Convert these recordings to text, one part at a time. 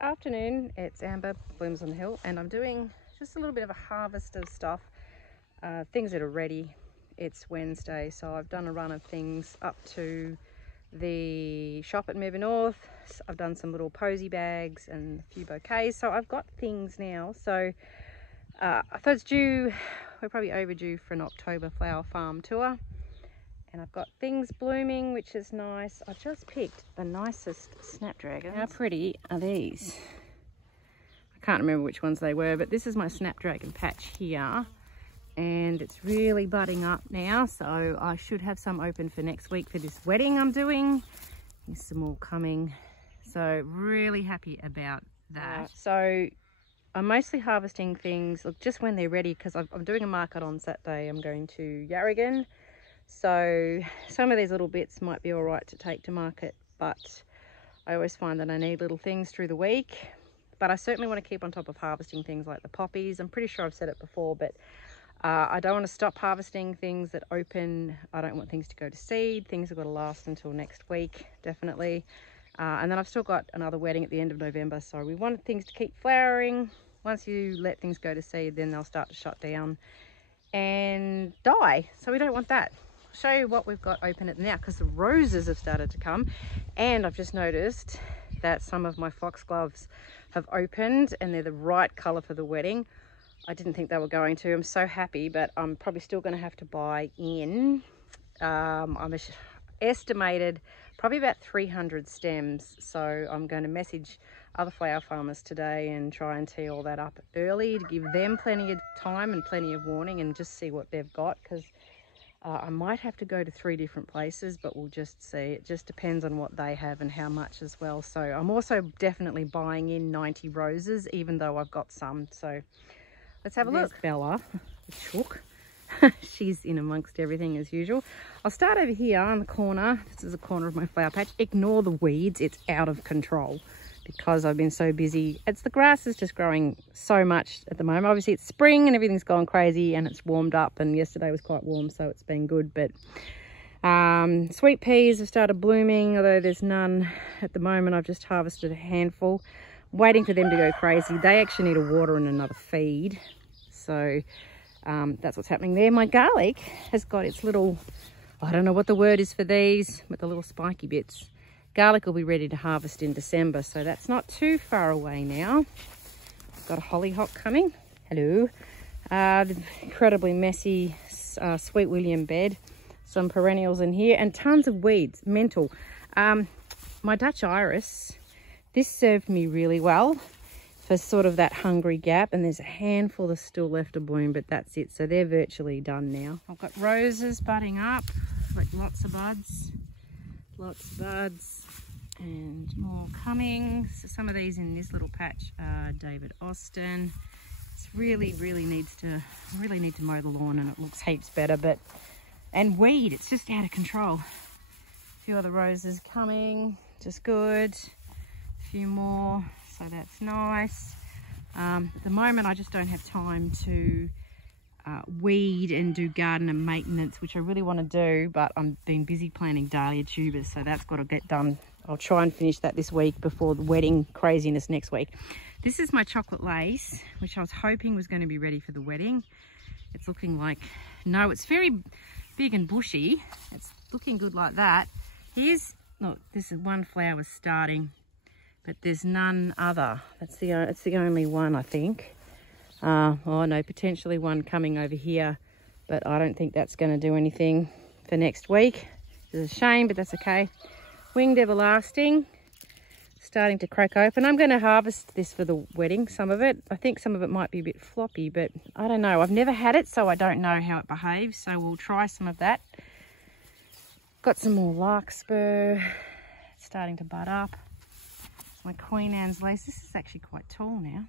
Afternoon, it's Amber, Blooms on the Hill, and I'm doing just a little bit of a harvest of stuff, things that are ready. It's Wednesday, so I've done a run of things up to the shop at Meva North. I've done some little posy bags and a few bouquets, so I've got things now. So I thought it's due, we're probably overdue for an October flower farm tour. And I've got things blooming, which is nice. I just picked the nicest snapdragons. How pretty are these? I can't remember which ones they were, but this is my snapdragon patch here. And it's really budding up now, so I should have some open for next week for this wedding I'm doing. There's some more coming. So really happy about that. So I'm mostly harvesting things just when they're ready, because I'm doing a market on Saturday. I'm going to Yarragon. So some of these little bits might be all right to take to market, but I always find that I need little things through the week. But I certainly want to keep on top of harvesting things like the poppies. I'm pretty sure I've said it before, but I don't want to stop harvesting things that open. I don't want things to go to seed. Things have got to last until next week, definitely. And then I've still got another wedding at the end of November, so we want things to keep flowering. Once you let things go to seed, then they'll start to shut down and die, so we don't want that. Show you what we've got open at now, because the roses have started to come, and I've just noticed that some of my foxgloves have opened and they're the right color for the wedding. I didn't think they were going to. I'm so happy, but I'm probably still going to have to buy in. I'm estimated probably about 300 stems, so I'm going to message other flower farmers today and try and tee all that up early to give them plenty of time and plenty of warning, and just see what they've got, because I might have to go to 3 different places, but we'll just see. It just depends on what they have and how much as well. So I'm also definitely buying in 90 roses, even though I've got some. So let's have a look. Bella, the chook. She's in amongst everything as usual. I'll start over here on the corner. This is a corner of my flower patch. Ignore the weeds. It's out of control because I've been so busy. The grass is just growing so much at the moment. Obviously it's spring and everything's gone crazy and it's warmed up, and yesterday was quite warm, so it's been good. But sweet peas have started blooming, although there's none at the moment. I've just harvested a handful, waiting for them to go crazy. They actually need a water and another feed, so that's what's happening there. My garlic has got its little, I don't know what the word is for these, but the little spiky bits. Garlic will be ready to harvest in December, so that's not too far away now. I've got a hollyhock coming. Hello. The incredibly messy Sweet William bed. Some perennials in here and tons of weeds. Mental. My Dutch iris, this served me really well for sort of that hungry gap, and there's a handful that's still left to bloom, but that's it. So they're virtually done now. I've got roses budding up, like lots of buds. Lots of buds and more coming. So some of these in this little patch are David Austin. It's really need to mow the lawn, and it looks heaps better. And weed, it's just out of control. A few other roses coming, just good. A few more, so that's nice. At the moment I just don't have time to weed and do garden and maintenance, which I really want to do, but I'm been busy planting dahlia tubers, so that's got to get done. I'll try and finish that this week before the wedding craziness next week. This is my chocolate lace, which I was hoping was going to be ready for the wedding. It's looking like, no, it's very big and bushy. It's looking good like that. Here's, look, this is one flower starting, but there's none other. It's the only one, I think. Oh no, potentially one coming over here, but I don't think that's going to do anything for next week. It's a shame, but that's okay. Winged Everlasting, starting to crack open. I'm going to harvest this for the wedding, some of it. I think some of it might be a bit floppy, but I don't know. I've never had it, so I don't know how it behaves, so we'll try some of that. Got some more larkspur, starting to bud up. It's my Queen Anne's lace. This is actually quite tall now.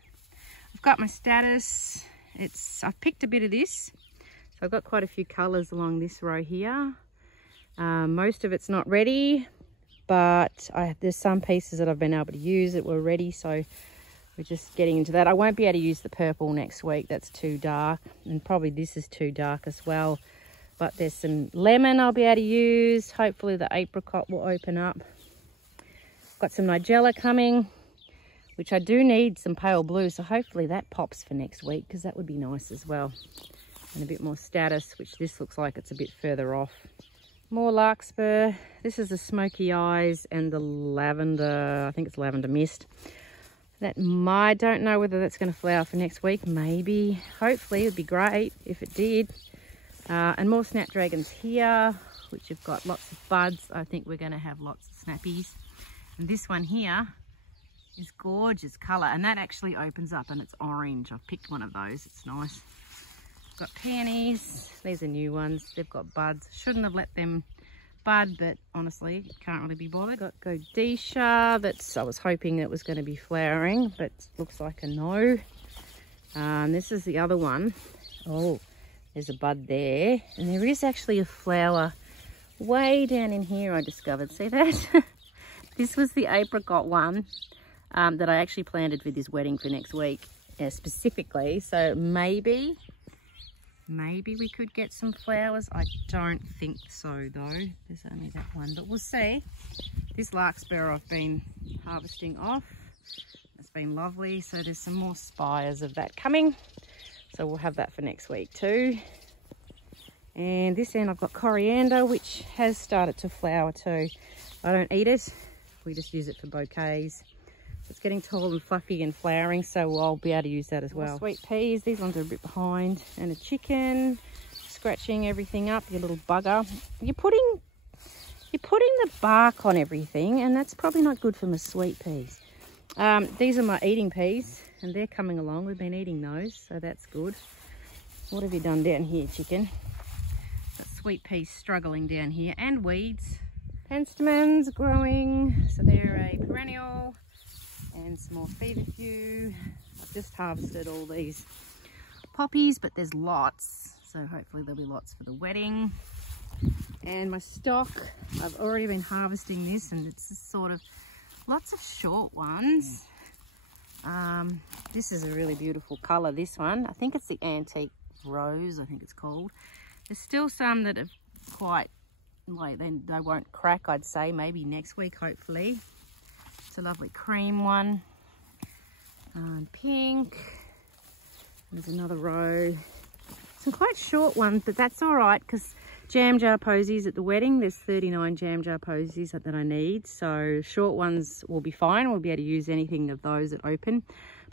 I've got my statice. I've picked a bit of this. So I've got quite a few colours along this row here. Most of it's not ready, but there's some pieces that I've been able to use that were ready, so we're just getting into that. I won't be able to use the purple next week. That's too dark, and probably this is too dark as well. But there's some lemon I'll be able to use. Hopefully the apricot will open up. Got some nigella coming. which I do need some pale blue. So hopefully that pops for next week, because that would be nice as well. And a bit more status, which this looks like it's a bit further off. More larkspur. This is the smoky eyes and the lavender, I think it's lavender mist. That I don't know whether that's going to flower for next week. Maybe, hopefully, it'd be great if it did. And more snapdragons here, which have got lots of buds. I think we're going to have lots of snappies. And this one here is gorgeous colour, and that actually opens up and it's orange. I've picked one of those, it's nice. Got peonies, these are new ones, they've got buds. Shouldn't have let them bud, but honestly, can't really be bothered. Got Godetia, I was hoping it was going to be flowering, but looks like a no. And this is the other one. Oh, there's a bud there, and there is actually a flower way down in here I discovered. See that? This was the apricot one that I actually planted for this wedding for next week specifically. So maybe we could get some flowers. I don't think so though. There's only that one, but we'll see. This larkspur I've been harvesting off. It's been lovely. So there's some more spires of that coming. So we'll have that for next week too. And this end I've got coriander, which has started to flower too. I don't eat it. We just use it for bouquets. It's getting tall and fluffy and flowering, so I'll be able to use that as well. Sweet peas, these ones are a bit behind. And a chicken, scratching everything up, you little bugger. You're putting the bark on everything, and that's probably not good for my sweet peas. These are my eating peas, and they're coming along. We've been eating those, so that's good. What have you done down here, chicken? Got sweet peas struggling down here, and weeds. Penstemons growing, so they're a perennial. And some more feverfew. I've just harvested all these poppies, but there's lots, so hopefully there'll be lots for the wedding. And my stock, I've already been harvesting this, and it's just sort of lots of short ones. This is a really beautiful colour, this one. I think it's the antique rose, I think it's called. There's still some that are quite, like, they won't crack, I'd say, maybe next week, hopefully. It's a lovely cream one. Pink. There's another row. Some quite short ones, but that's all right, because jam jar posies at the wedding, there's 39 jam jar posies that I need. So short ones will be fine. We'll be able to use anything of those that open.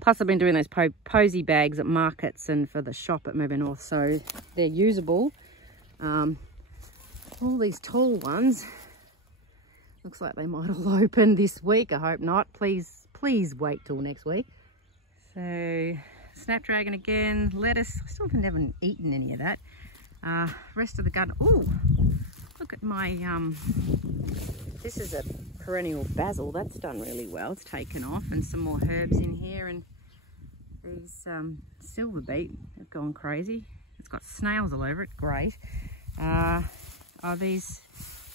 Plus I've been doing those posy bags at markets and for the shop at Murray North, so they're usable. All these tall ones, looks like they might all open this week. I hope not. Please wait till next week. So snapdragon again, lettuce. I still haven't eaten any of that. Rest of the garden. Oh, look at my this is a perennial basil. That's done really well. It's taken off, and some more herbs in here. And these silver beet have gone crazy. It's got snails all over it. Great. These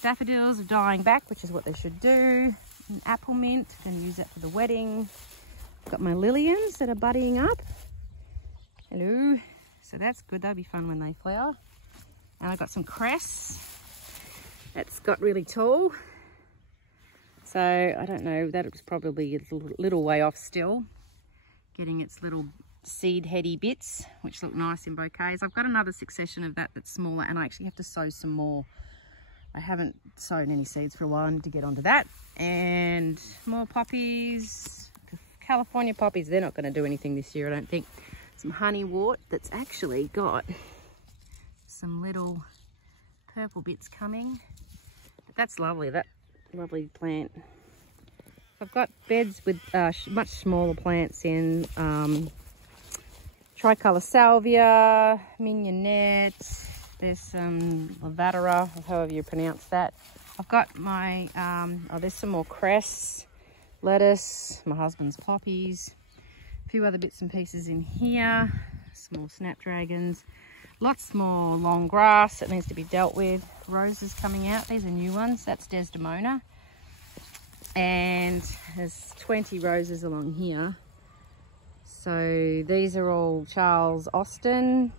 daffodils are dying back, which is what they should do. An apple mint, going to use that for the wedding. I've got my liliums that are budding up. Hello. So that's good, that'll be fun when they flower. And I've got some cress that's got really tall. So I don't know, that was probably a little way off still. Getting its little seed heady bits, which look nice in bouquets. I've got another succession of that that's smaller, and I actually have to sow some more. I haven't sown any seeds for a while. I need to get onto that. And more poppies, California poppies. They're not going to do anything this year, I don't think. Some honeywort that's actually got some little purple bits coming. But that's lovely, that lovely plant. I've got beds with much smaller plants in. Tricolour salvia, mignonette. There's some lavandera, however you pronounce that. I've got my, there's some more cress, lettuce, my husband's poppies, a few other bits and pieces in here, some more snapdragons, lots more long grass that needs to be dealt with. Roses coming out, these are new ones, that's Desdemona. And there's 20 roses along here. So these are all Charles Austin,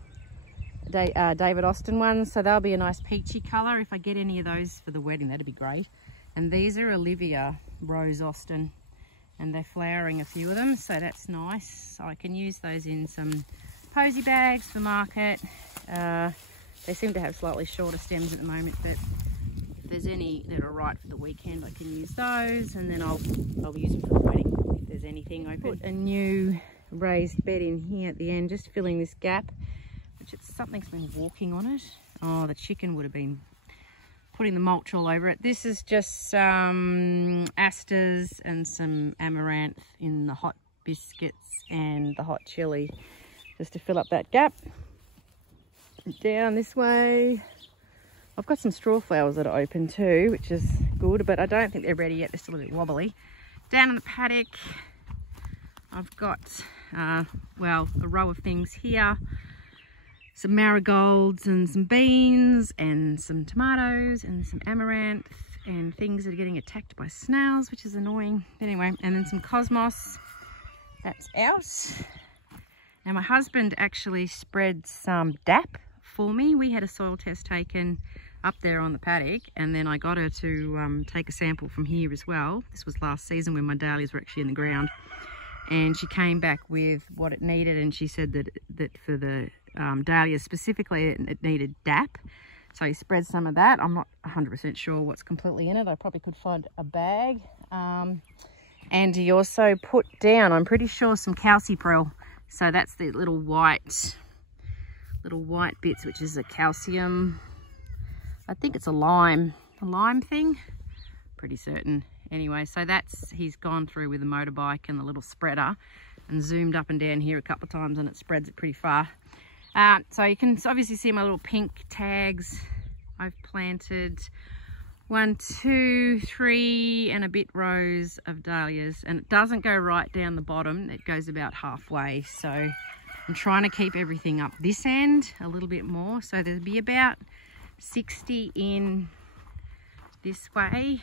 David Austin ones, so they'll be a nice peachy colour. If I get any of those for the wedding, that'd be great. And these are Olivia Rose Austin, and they're flowering, a few of them, so that's nice. So I can use those in some posy bags for market. They seem to have slightly shorter stems at the moment, but if there's any that are right for the weekend, I can use those, and then I'll use them for the wedding if there's anything open. Put a new raised bed in here at the end, just filling this gap, which something's been walking on it. Oh, the chicken would have been putting the mulch all over it. This is just some asters and some amaranth in the hot biscuits and the hot chili, just to fill up that gap. Down this way, I've got some straw flowers that are open too, which is good, but I don't think they're ready yet. They're still a bit wobbly. Down in the paddock, I've got, well, a row of things here. Some marigolds and some beans and some tomatoes and some amaranth and things that are getting attacked by snails, which is annoying. Anyway, and then some cosmos. That's out. Now my husband actually spread some DAP for me. We had a soil test taken up there on the paddock, and then I got her to take a sample from here as well. This was last season when my dahlias were actually in the ground, and she came back with what it needed, and she said that for the dahlias specifically it needed DAP, so he spread some of that. I'm not 100% sure what's completely in it. I probably could find a bag. And he also put down, I'm pretty sure, some calcipril. So that's the little white bits, which is a calcium. I think it's a lime thing, pretty certain. Anyway, so he's gone through with the motorbike and the little spreader and zoomed up and down here a couple of times, and it spreads it pretty far. So you can obviously see my little pink tags. I've planted 1, 2, 3 and a bit rows of dahlias, and it doesn't go right down the bottom. It goes about halfway. So I'm trying to keep everything up this end a little bit more. So there'll be about 60 in this way.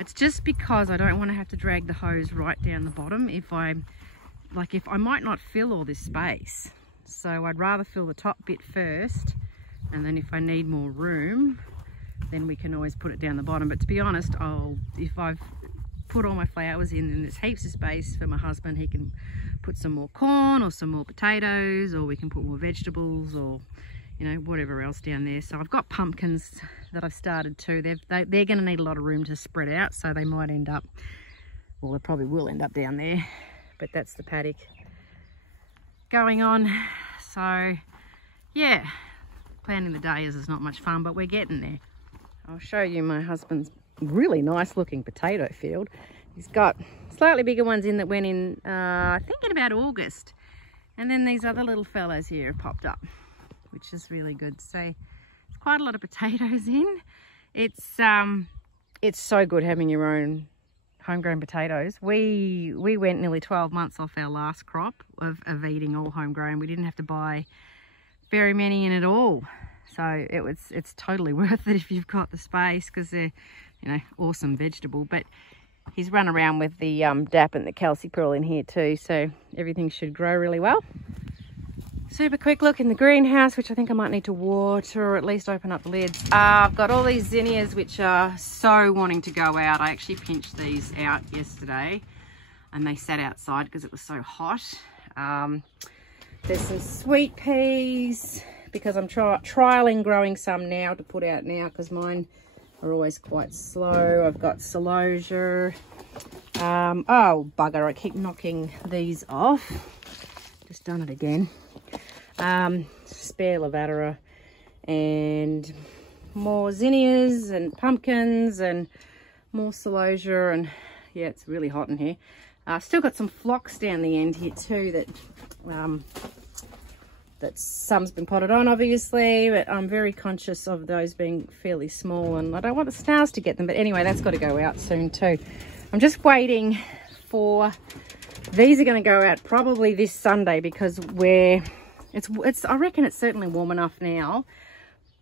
It's just because I don't want to have to drag the hose right down the bottom if I might not fill all this space. So I'd rather fill the top bit first, and then if I need more room, then we can always put it down the bottom. But to be honest, if I've put all my flowers in, then there's heaps of space for my husband. He can put some more corn or some more potatoes, or we can put more vegetables, or whatever else down there. So I've got pumpkins that I've started too. They're going to need a lot of room to spread out, so they might end up, well, they probably will end up down there. But that's the paddock going on. So yeah, planting the dahlias is not much fun, but we're getting there. I'll show you my husband's really nice looking potato field. He's got slightly bigger ones in that went in, I think in about August. And then these other little fellows here have popped up, which is really good. So it's quite a lot of potatoes in. It's so good having your own homegrown potatoes. We went nearly 12 months off our last crop of eating all homegrown. We didn't have to buy very many in at all. So it's totally worth it if you've got the space, because they're, awesome vegetable. But he's run around with the DAP and the calcipril in here too, so everything should grow really well. Super quick look in the greenhouse, which I think I might need to water or at least open up the lids. I've got all these zinnias which are so wanting to go out. I actually pinched these out yesterday and they sat outside because it was so hot. There's some sweet peas, because I'm trialing growing some now to put out now, because mine are always quite slow. I've got celosia. Oh bugger, I keep knocking these off. Just done it again. Spare lavandera and more zinnias and pumpkins and more celosia, and yeah, it's really hot in here. Still got some phlox down the end here too that some's been potted on, obviously, but I'm very conscious of those being fairly small and I don't want the snails to get them. But anyway, that's got to go out soon too. I'm just waiting for, these are going to go out probably this Sunday, because I reckon it's certainly warm enough now,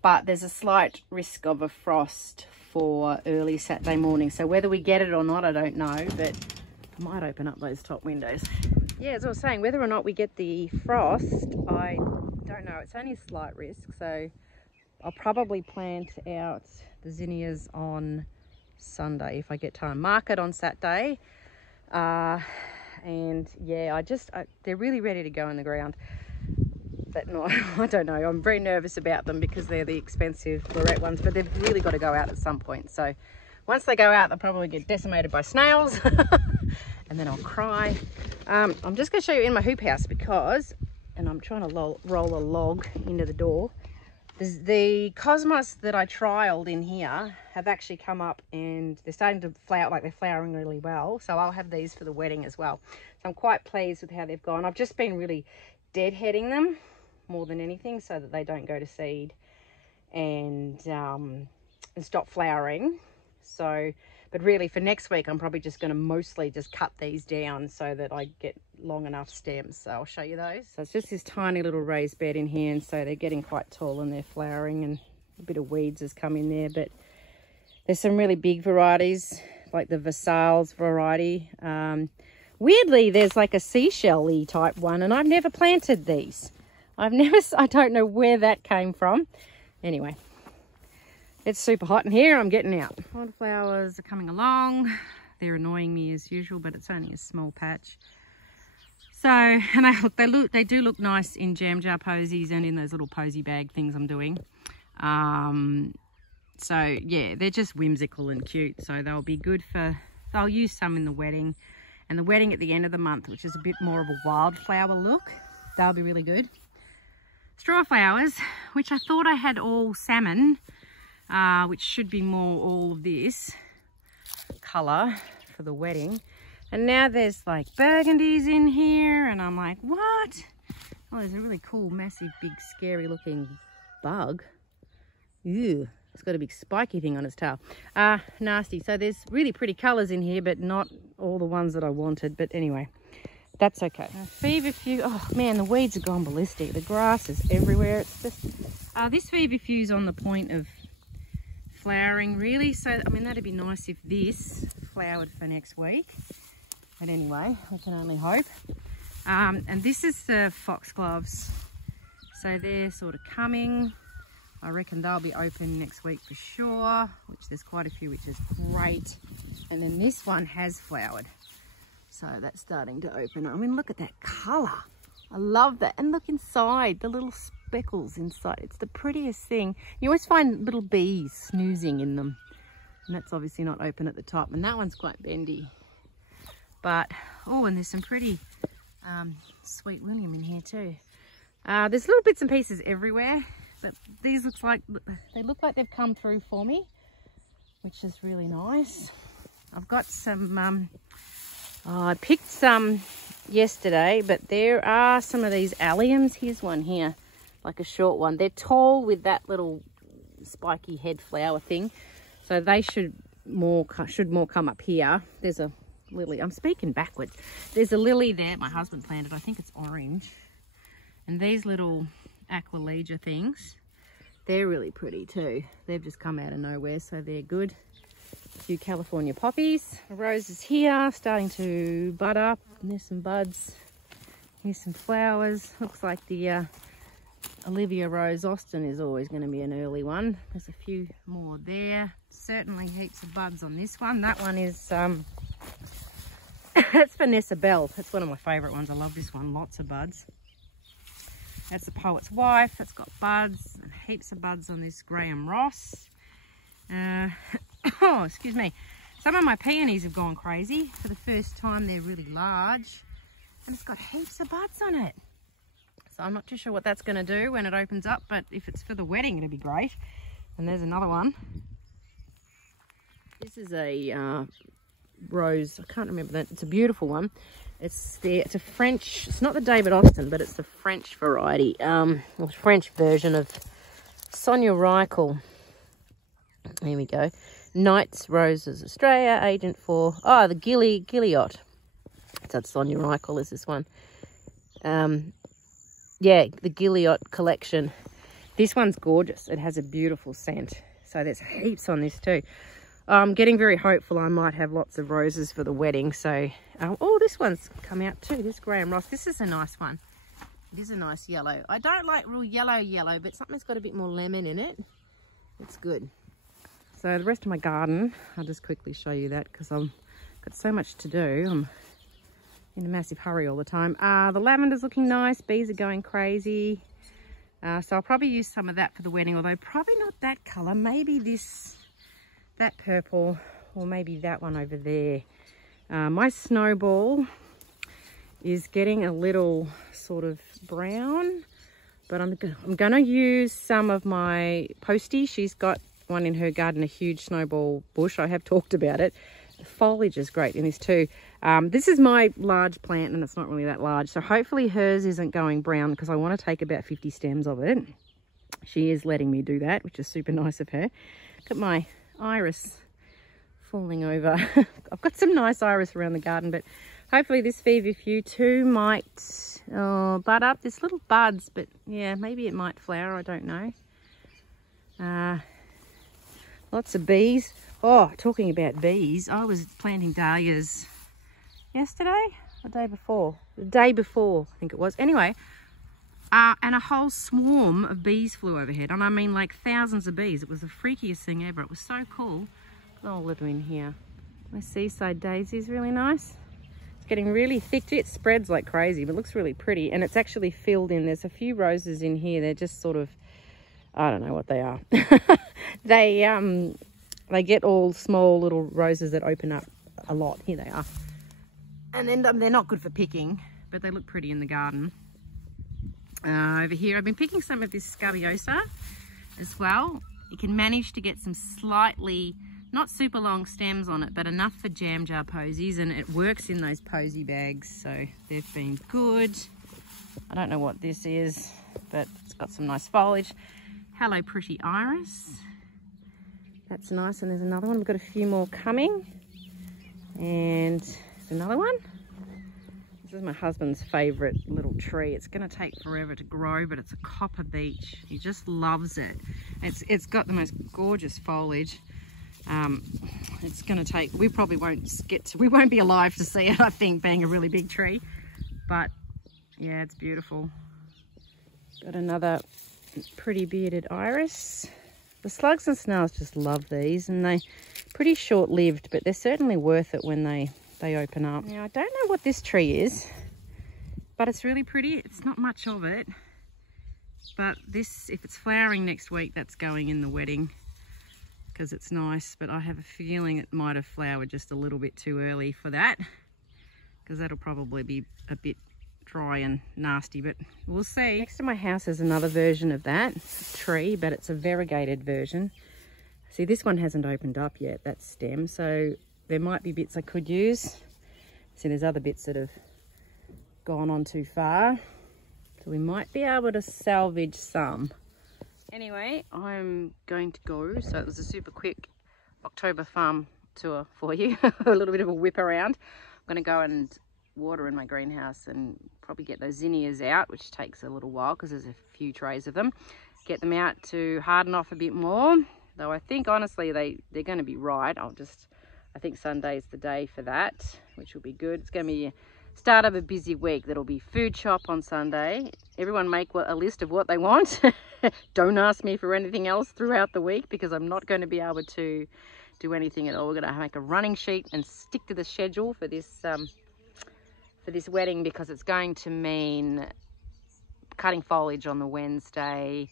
but there's a slight risk of a frost for early Saturday morning. So whether we get it or not, I don't know, but I might open up those top windows. Yeah, as I was saying, whether or not we get the frost, I don't know. It's only a slight risk, so I'll probably plant out the zinnias on Sunday if I get time. Market on Saturday. And yeah, they're really ready to go in the ground. But no, I don't know. I'm very nervous about them because they're the expensive Lorette ones, but they've really got to go out at some point. So once they go out, they'll probably get decimated by snails and then I'll cry. I'm just going to show you in my hoop house because, and I'm trying to roll a log into the door. The cosmos that I trialed in here have actually come up and they're starting to flower, like they're flowering really well. So I'll have these for the wedding as well. So I'm quite pleased with how they've gone. I've just been really deadheading them more than anything so that they don't go to seed and stop flowering. So, but really for next week, I'm probably just going to mostly just cut these down so that I get long enough stems. So I'll show you those. So it's just this tiny little raised bed in here, and so they're getting quite tall and they're flowering, and a bit of weeds has come in there, but there's some really big varieties like the Versailles variety. Weirdly, there's like a seashell-y type one, and I've never planted these. I don't know where that came from. Anyway, it's super hot in here. I'm getting out. Wildflowers are coming along. They're annoying me as usual, but it's only a small patch. So, and they do look nice in jam jar posies and in those little posy bag things I'm doing. So yeah, they're just whimsical and cute. So they'll be good I'll use some in the wedding. And the wedding at the end of the month, which is a bit more of a wildflower look, they'll be really good. Straw flowers, which I thought I had all salmon, which should be more all of this colour for the wedding. And now there's like burgundies in here, and I'm like, what? Oh, there's a really cool, massive, big, scary looking bug. Ew, it's got a big spiky thing on its tail. Nasty. So there's really pretty colours in here, but not all the ones that I wanted. But anyway, that's okay. Feverfew, oh man, the weeds have gone ballistic. The grass is everywhere. It's just, this feverfew's on the point of flowering really. So, I mean, that'd be nice if this flowered for next week. But anyway, we can only hope. And this is the foxgloves. So they're sort of coming. I reckon they'll be open next week for sure, which there's quite a few, which is great. And then this one has flowered. So that's starting to open. I mean, look at that colour. I love that. And look inside, the little speckles inside. It's the prettiest thing. You always find little bees snoozing in them. And that's obviously not open at the top. And that one's quite bendy. But, oh, and there's some pretty Sweet William in here too. There's little bits and pieces everywhere, but these look like they've come through for me, which is really nice. I've got some, I picked some yesterday, but there are some of these alliums. Here's one here, like a short one. They're tall with that little spiky head flower thing, so they should more come up here. There's a lily. I'm speaking backwards. There's a lily there my husband planted. I think it's orange. And these little Aquilegia things, they're really pretty too. They've just come out of nowhere, so they're good. A few California poppies. A rose is here, starting to bud up. And there's some buds. Here's some flowers. Looks like the Olivia Rose Austin is always going to be an early one. There's a few more there. Certainly heaps of buds on this one. That one is that's Vanessa Bell. That's one of my favourite ones. I love this one. Lots of buds. That's the Poet's Wife. That's got buds. And heaps of buds on this Graham Ross. Oh, excuse me. Some of my peonies have gone crazy. For the first time, they're really large. And it's got heaps of buds on it. So I'm not too sure what that's going to do when it opens up. But if it's for the wedding, it'll be great. And there's another one. This is a rose. I can't remember that. It's a beautiful one. It's a French, it's not the David Austin, but it's the French variety, or French version of Sonia Reichel. Here we go. Knights Roses Australia, agent for, the Gilliot. So it's Sonia Reichel is this one. Yeah, the Gilliot collection. This one's gorgeous. It has a beautiful scent. So there's heaps on this too. I'm getting very hopeful I might have lots of roses for the wedding. So, oh, this one's come out too. This Graham Ross. This is a nice one. It is a nice yellow. I don't like real yellow, but something that's got a bit more lemon in it. It's good. So the rest of my garden, I'll just quickly show you that because I'm Got so much to do. I'm in a massive hurry all the time. The lavender's looking nice. Bees are going crazy. So I'll probably use some of that for the wedding, although probably not that colour. Maybe that purple, or maybe that one over there. My snowball is getting a little sort of brown, but I'm going to use some of my Posty. She's got one in her garden, a huge snowball bush. I have talked about it. The foliage is great in this too. This is my large plant and it's not really that large, so hopefully hers isn't going brown, because I want to take about 50 stems of it. She is letting me do that, which is super nice of her. Look at my iris falling over. I've got some nice iris around the garden, but hopefully this feverfew too might bud up. There's little buds, but yeah, maybe it might flower, I don't know. Lots of bees. Oh, talking about bees, I was planting dahlias yesterday, the day before, I think it was. Anyway, and a whole swarm of bees flew overhead, and I mean like thousands of bees. It was the freakiest thing ever. It was so cool. I'll let them in here. My seaside daisy is really nice. It's getting really thick. It spreads like crazy, but it looks really pretty, and it's actually filled in. There's a few roses in here. They're just sort of, I don't know what they are. They get all small little roses that open up a lot. Here they are. And then they're not good for picking, but they look pretty in the garden. Over here, I've been picking some of this Scabiosa as well. You can manage to get some slightly, not super long stems on it, but enough for jam jar posies, and it works in those posy bags, so they've been good. I don't know what this is, but it's got some nice foliage. Hello Pretty Iris. That's nice, and there's another one. We've got a few more coming. And there's another one. This is my husband's favourite little tree. It's going to take forever to grow, but it's a copper beech. He just loves it. It's got the most gorgeous foliage. It's going to take, we probably won't we won't be alive to see it, I think, being a really big tree. But yeah, it's beautiful. Got another pretty bearded iris. The slugs and snails just love these, and they're pretty short-lived, but they're certainly worth it when they open up. Now, I don't know what this tree is, but it's really pretty. It's not much of it, but this, if it's flowering next week, that's going in the wedding because it's nice, but I have a feeling it might have flowered just a little bit too early for that, because that'll probably be a bit dry and nasty, but we'll see. Next to my house is another version of that tree, but it's a variegated version. See, this one hasn't opened up yet, that stem, so there might be bits I could use. See, there's other bits that have gone on too far, so we might be able to salvage some. Anyway, I'm going to go, so it was a super quick October farm tour for you. A little bit of a whip around. I'm going to go and water in my greenhouse and probably get those zinnias out, which takes a little while because there's a few trays of them. Get them out to harden off a bit more, though I think honestly they're going to be right. I think Sunday's the day for that, which will be good. It's going to be a start of a busy week. That'll be food shop on Sunday. Everyone make a list of what they want. Don't ask me for anything else throughout the week, because I'm not going to be able to do anything at all. We're going to make a running sheet and stick to the schedule for this wedding, because it's going to mean cutting foliage on the Wednesday,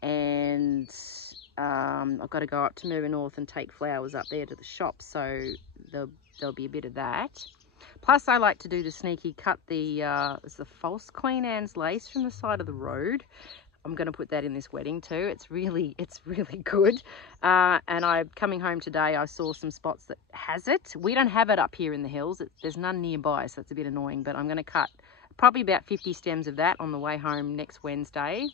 and I've got to go up to Murray North and take flowers up there to the shop, so there'll be a bit of that. Plus, I like to do the sneaky cut it's the false Queen Anne's lace from the side of the road. I'm going to put that in this wedding too. It's really good. And coming home today, I saw some spots that has it. We don't have it up here in the hills. There's none nearby, so it's a bit annoying, but I'm going to cut probably about 50 stems of that on the way home next Wednesday.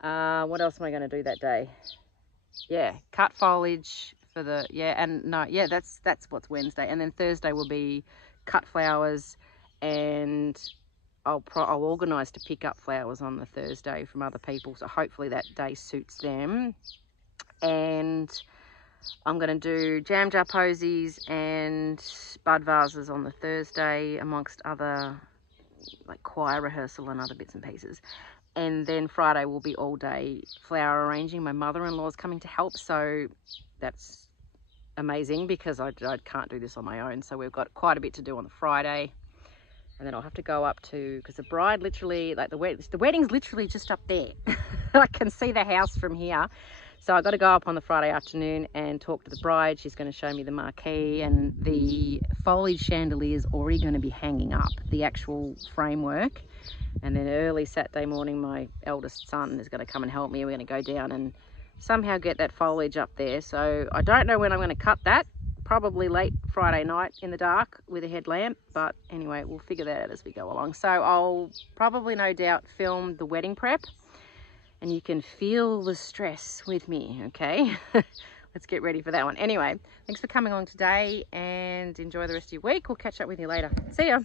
What else am I going to do that day? Yeah, cut foliage for the, that's what's Wednesday. And then Thursday will be cut flowers, and I'll organise to pick up flowers on the Thursday from other people, so hopefully that day suits them. And I'm going to do jam jar posies and bud vases on the Thursday, amongst other like choir rehearsal and other bits and pieces. And then Friday will be all day flower arranging. My mother-in-law is coming to help, so that's amazing because I can't do this on my own. So we've got quite a bit to do on the Friday. And then I'll have to go up to, because the bride literally, like the wedding's literally just up there. I can see the house from here. So I've got to go up on the Friday afternoon and talk to the bride. She's going to show me the marquee, and the foliage chandelier is already going to be hanging up, the actual framework. And then early Saturday morning, my eldest son is going to come and help me. We're going to go down and somehow get that foliage up there. So I don't know when I'm going to cut that. Probably late Friday night in the dark with a headlamp, but anyway, we'll figure that out as we go along. So I'll probably, no doubt, film the wedding prep, and you can feel the stress with me, okay? Let's get ready for that one. Anyway, thanks for coming along today, and enjoy the rest of your week. We'll catch up with you later. See ya.